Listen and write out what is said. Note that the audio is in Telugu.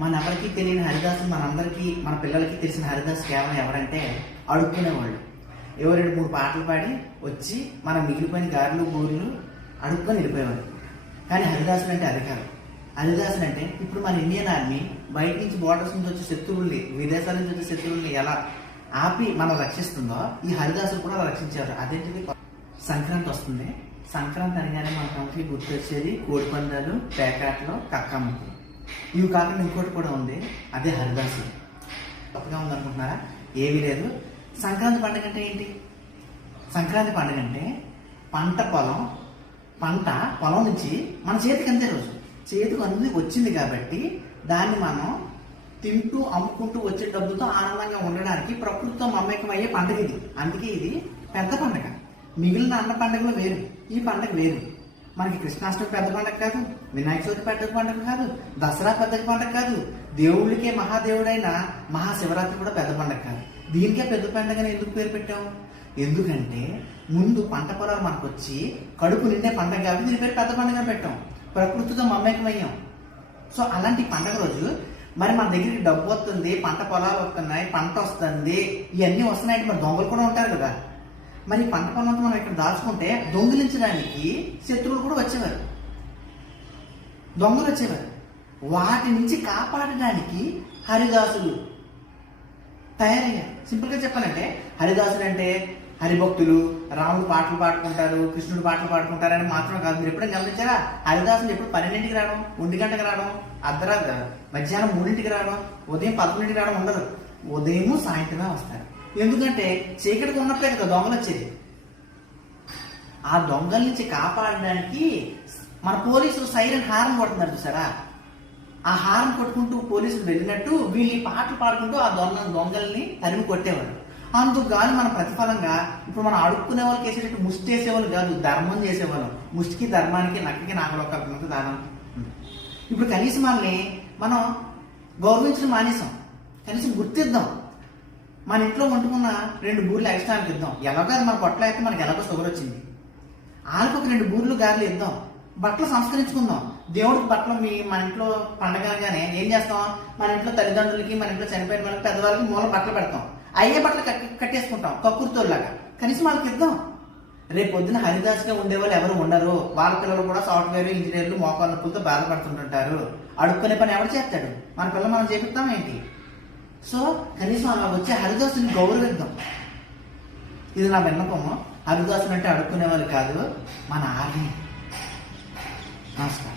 మన ఎవరికి తెలియని హరిదాసు మనందరికీ మన పిల్లలకి తెలిసిన హరిదాసు కేవలం ఎవరంటే అడుక్కునేవాళ్ళు. ఎవరు 2-3 పాటలు పాడి వచ్చి మన మిగిలిపోయిన గారెలు బూరెలు అడుక్కొని వెళ్ళిపోయేవాళ్ళు. కానీ హరిదాసులు అంటే అది కాదు. హరిదాసులు అంటే ఇప్పుడు మన ఇండియన్ ఆర్మీ బయట నుంచి బోర్డర్స్ నుంచి వచ్చే శత్రువుల్ని, విదేశాల నుంచి వచ్చే శత్రువుల్ని ఎలా ఆపి మనం రక్షిస్తుందో ఈ హరిదాసులు కూడా రక్షించారు. అదేంటిది, సంక్రాంతి వస్తుంది. సంక్రాంతి అనగానే మన కంట్రీ గుర్తొచ్చేది కోడిపందాలు, పేకాటలు, కక్కాముక్కలు. ఇవి కాకుండా ఇంకోటి కూడా ఉంది, అదే హరిదాసులు. కొత్తగా ఉందనుకుంటున్నారా? ఏమీ లేదు. సంక్రాంతి పండుగ అంటే ఏంటి? సంక్రాంతి పండుగ అంటే పంట పొలం నుంచి మన చేతికి అంతే రోజు చేతికి అంది వచ్చింది కాబట్టి దాన్ని మనం తింటూ అమ్ముకుంటూ వచ్చే డబ్బుతో ఆనందంగా ఉండడానికి ప్రకృతితో మమేకం అయ్యే పండుగ ఇది. అందుకే ఇది పెద్ద పండుగ. మిగిలిన అన్న పండుగలు వేరు, ఈ పండుగ వేరు. మనకి కృష్ణాష్టమి పెద్ద పండుగ కాదు, వినాయక చవితి పెద్ద పండుగ కాదు, దసరా పెద్ద పండుగ కాదు, దేవుళ్ళకే మహాదేవుడైన మహాశివరాత్రి కూడా పెద్ద పండుగ కాదు. దీనికే పెద్ద పండుగని ఎందుకు పేరు పెట్టాము? ఎందుకంటే ముందు పంట పొలాలు మనకు వచ్చి కడుపు నిండే పండుగ కాబట్టి దీని పేరు పెద్ద పండుగ పెట్టాం. ప్రకృతితో మమేకమయ్యాం. సో అలాంటి పండుగ రోజు మరి మన దగ్గరికి డబ్బు వస్తుంది, పంట పొలాలు వస్తున్నాయి, పంట వస్తుంది, ఇవన్నీ వస్తున్నాయి. మరి దొంగలు కూడా ఉంటారు కదా. మరి పంట పొలంతో మనం ఇక్కడ దాచుకుంటే దొంగిలించడానికి శత్రువులు కూడా వచ్చేవారు, దొంగలు వచ్చేవారు. వాటి నుంచి కాపాడడానికి హరిదాసులు తయారయ్యారు. సింపుల్గా చెప్పాలంటే హరిదాసులు అంటే హరిభక్తులు, రాముడు పాటలు పాడుకుంటారు, కృష్ణుడు పాటలు పాడుకుంటారు అని మాత్రం కాదు. మీరు ఎప్పుడైనా గమనించారా? హరిదాసులు ఎప్పుడు 12ంటికి రావడం, 1 గంటకి రావడం, అర్ధరాత్రి మధ్యాహ్నం 3ంటికి రావడం, ఉదయం 11ంటికి రావడం ఉండదు. ఉదయం సాయంత్రమే వస్తారు. ఎందుకంటే చీకటికి ఉన్నప్పుడే కదా దొంగలు వచ్చేది. ఆ దొంగల నుంచి కాపాడడానికి మన పోలీసులు సైరన్ హారన్ కొడుతున్నారు చూసారా? ఆ హారన్ కొట్టుకుంటూ పోలీసులు వెళ్ళినట్టు వీళ్ళు పాటలు పాడుకుంటూ ఆ దొంగల్ని తరిమి కొట్టేవారు. అందుకు కానీ మన ప్రతిఫలంగా ఇప్పుడు మనం అడుక్కునే వాళ్ళకి వేసేటట్టు ముష్టి వేసేవాళ్ళు కాదు, ధర్మం చేసేవాళ్ళం. ముష్టికి, ధర్మానికి, నక్కకి నాగలోకాలకు దానం. ఇప్పుడు కనీసం వాళ్ళని మనం గౌరవించడం మానేసాం. కనీసం గుర్తిద్దాం. మన ఇంట్లో వండుకున్న 2 బూరెలు ఎక్స్ట్రాకి ఇద్దాం. ఎలాగో అది మన పొట్టలో అయితే మనకి ఎలాగో షుగర్ వచ్చింది. వాళ్ళకి ఒక 2 బూరెలు గారెలు ఇద్దాం. బట్టలు సంస్కరించుకుందాం. దేవుడికి బట్టలు మన ఇంట్లో పండగగానే ఏం చేస్తాం? మన ఇంట్లో తల్లిదండ్రులకి, మన ఇంట్లో చనిపోయిన వాళ్ళకి, పెద్దవాళ్ళకి మూల బట్టలు పెడతాం. అయ్యే బట్టలు కట్టేసుకుంటాం కక్కుర్తోలాగా. కనీసం వాళ్ళకి ఇద్దాం. రేపు పొద్దున హరిదాసుగా ఉండేవాళ్ళు ఎవరు ఉండరు. వాళ్ళ పిల్లలు కూడా సాఫ్ట్వేర్ ఇంజనీర్లు మోకాళ్ళ నొప్పులతో బాధపడుతుంటుంటారు. అడుక్కునే పని ఎవరు చేస్తాడు? మన పిల్లలు మనం చేపిస్తాం ఏంటి? సో కనీసం అలా వచ్చే హరిదాసుని గౌరవిద్దాం. ఇది నా విన్నపము. హరిదాసులు అంటే అడుక్కునే వాళ్ళు కాదు, మన ఆర్మీ. నమస్కారం.